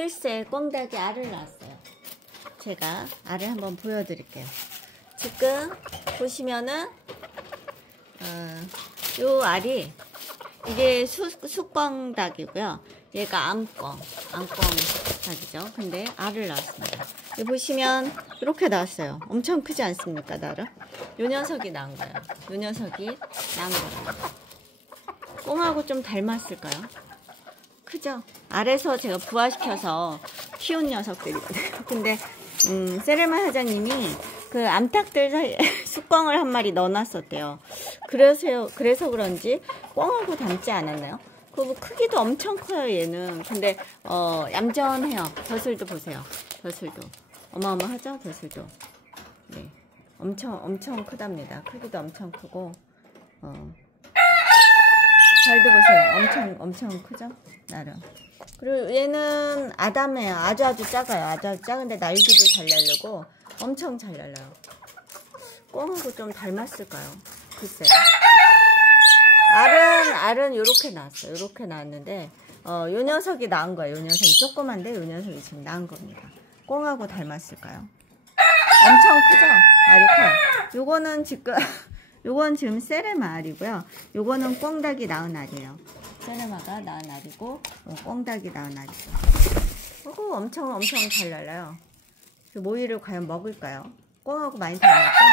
글쎄, 꽁닭이 알을 낳았어요. 제가 알을 한번 보여드릴게요. 지금 보시면은 요 알이 이게 수꽁닭이고요. 얘가 암꽁닭이죠. 근데 알을 낳았습니다. 여기 보시면 이렇게 나왔어요. 엄청 크지 않습니까, 나름? 요 녀석이 낳은 거예요. 요 녀석이 낳은 거예요. 꽁하고 좀 닮았을까요? 크죠? 알에서 제가 부화시켜서 키운 녀석들이거든요. 근데 세레마 사장님이 그 암탉들 사이에 숫꽁을 한 마리 넣어놨었대요. 그래서 그런지 꽁하고 닮지 않았나요? 그 크기도 엄청 커요, 얘는. 근데 얌전해요. 벼슬도 보세요. 벼슬도 어마어마하죠, 벼슬도. 네, 엄청 크답니다. 크기도 엄청 크고 잘도 보세요. 엄청 크죠? 나름. 그리고 얘는 아담해요. 아주 작아요. 아주 작은데 날개도 잘 날르고 엄청 잘 날라요. 꽁하고 좀 닮았을까요? 글쎄요. 알은 요렇게 나왔어요. 요렇게 나왔는데 요 녀석이 낳은 거예요. 요 녀석이 조그만데 요 녀석이 지금 낳은 겁니다. 꽁하고 닮았을까요? 엄청 크죠? 알이 커요. 요건 지금 세레마 알이고요. 요거는 꽁닭이 낳은 알이에요. 세레마가 낳은 알이고 꽁닭이 낳은 알이죠. 이거 엄청 잘 날라요. 모이를 과연 먹을까요? 꽁하고 많이 닮았죠?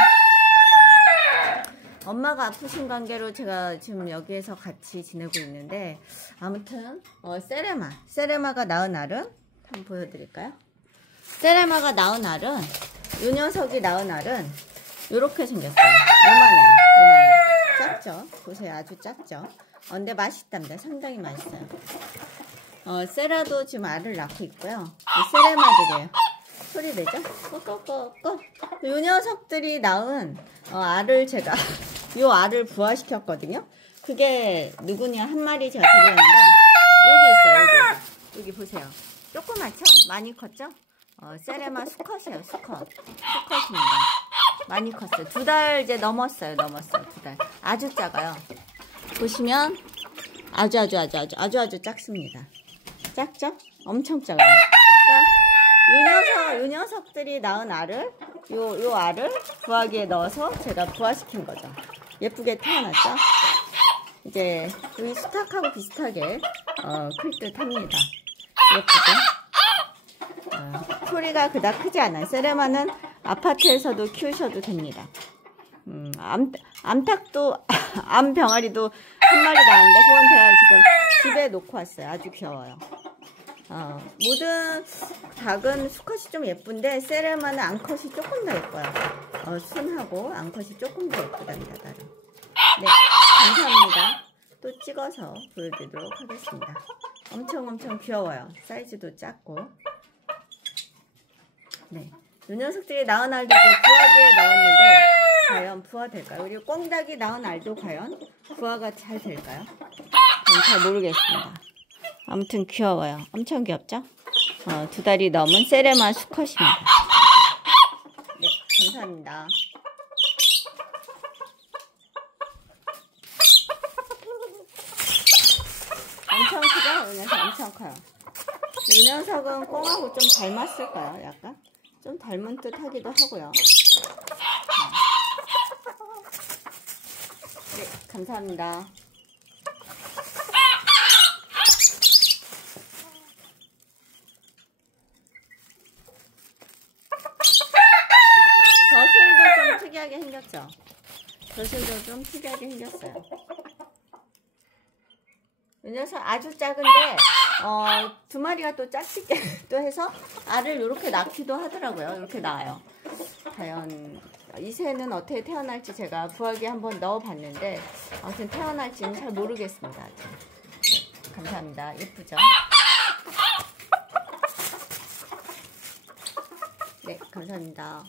엄마가 아프신 관계로 제가 지금 여기에서 같이 지내고 있는데 아무튼 세레마가 낳은 알은 한번 보여드릴까요? 세레마가 낳은 알은 요 녀석이 낳은 알은 요렇게 생겼어요. 요만해요. 작죠? 보세요. 아주 작죠? 근데 맛있답니다. 상당히 맛있어요. 세라도 지금 알을 낳고 있고요. 세레마들이에요. 소리 내죠? 꺼꺼꺼꺼. 요 녀석들이 낳은 알을 제가 요 알을 부화시켰거든요. 그게 누구냐 한 마리 제가 드렸는데 여기 있어요. 여기 보세요. 조그맣죠? 많이 컸죠? 세레마 수컷이에요. 수컷입니다. 많이 컸어요. 2달 이제 넘었어요. 2달. 아주 작아요. 보시면 아주 작습니다. 작죠? 엄청 작아요. 요 녀석들이 낳은 알을 요 알을 부화기에 넣어서 제가 부화시킨 거죠. 예쁘게 태어났죠? 이제 우리 수탉하고 비슷하게 클 듯 합니다. 예쁘죠? 소리가 그닥 크지 않아요. 세레마는 아파트에서도 키우셔도 됩니다. 암탉도 암병아리도 한 마리 낳았는데 그건 제가 지금 집에 놓고 왔어요. 아주 귀여워요. 모든 닭은 수컷이 좀 예쁜데 세레마는 암컷이 조금 더 예뻐요. 순하고 암컷이 조금 더 예쁘답니다. 나름. 네, 감사합니다. 또 찍어서 보여드리도록 하겠습니다. 엄청 귀여워요. 사이즈도 작고. 네, 이 녀석들이 낳은 알도 이제 부화기에 넣었는데 과연 부화될까요? 그리고 꽁닭이 낳은 알도 과연 부화가 잘 될까요? 저는 잘 모르겠습니다. 아무튼 귀여워요. 엄청 귀엽죠? 2달이 넘은 세레마 수컷입니다. 네, 감사합니다. 엄청 크죠? 이 녀석 엄청 커요. 이 녀석은 꽁하고 좀 닮았을까요? 약간? 좀 닮은 듯 하기도 하고요. 네, 감사합니다. 벼슬도 좀 특이하게 생겼죠? 벼슬도 좀 특이하게 생겼어요. 이 녀석 아주 작은데 2마리가 또 짝짓게 또 해서 알을 이렇게 낳기도 하더라고요. 이렇게 낳아요. 과연 이 새는 어떻게 태어날지 제가 부화기에 한번 넣어봤는데 아무튼 태어날지는 잘 모르겠습니다. 네, 감사합니다. 예쁘죠? 네, 감사합니다.